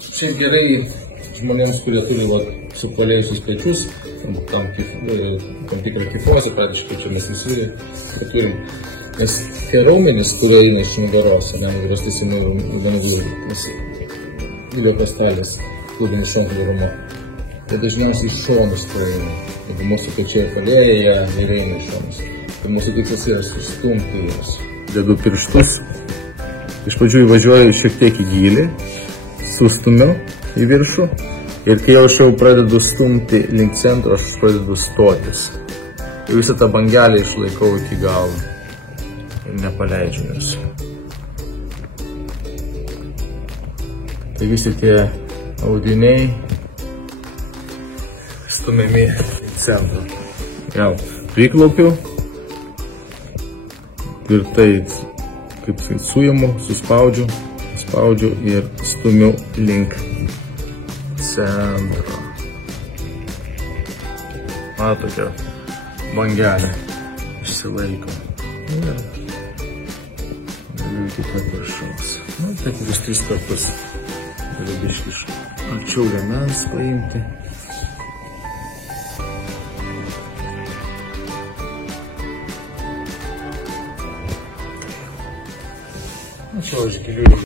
Šiaip gerai žmonėms, kurie turi supalėjusius pečius, tam tikrą kifozę, praktiškai čia mes visi turim. Nes tie raumenys, kurie eina iš nugaros, nugaros tiesiami iliokostalės, klubinis centro, tai dažniausiai iš šonus praeina. Jeigu mūsų pečiai apalėja, ir eina iš šonus. Tai mūsų tikslas yra sustumti juos. Dedu pirštus. Iš pradžių įvažiuoju šiek tiek į gylį, sustumiu į viršų ir kai jau pradedu stumti link centro, aš pradedu stotis. Ir visą tą bangelę išlaikau iki galo ir nepaleidžiu jos. Tai visi tie audiniai stumiami į centrą. Jau priklaupiu, tvirtai, kaip suimu, suspaudžiu ir stumiu link centro. Matote, bangelė išsilaiko. Ir galiu iki pat viršaus. Tai kokius 3 kartus galiu biškį iš arčiau rėmens paimti. Čia aš giliu.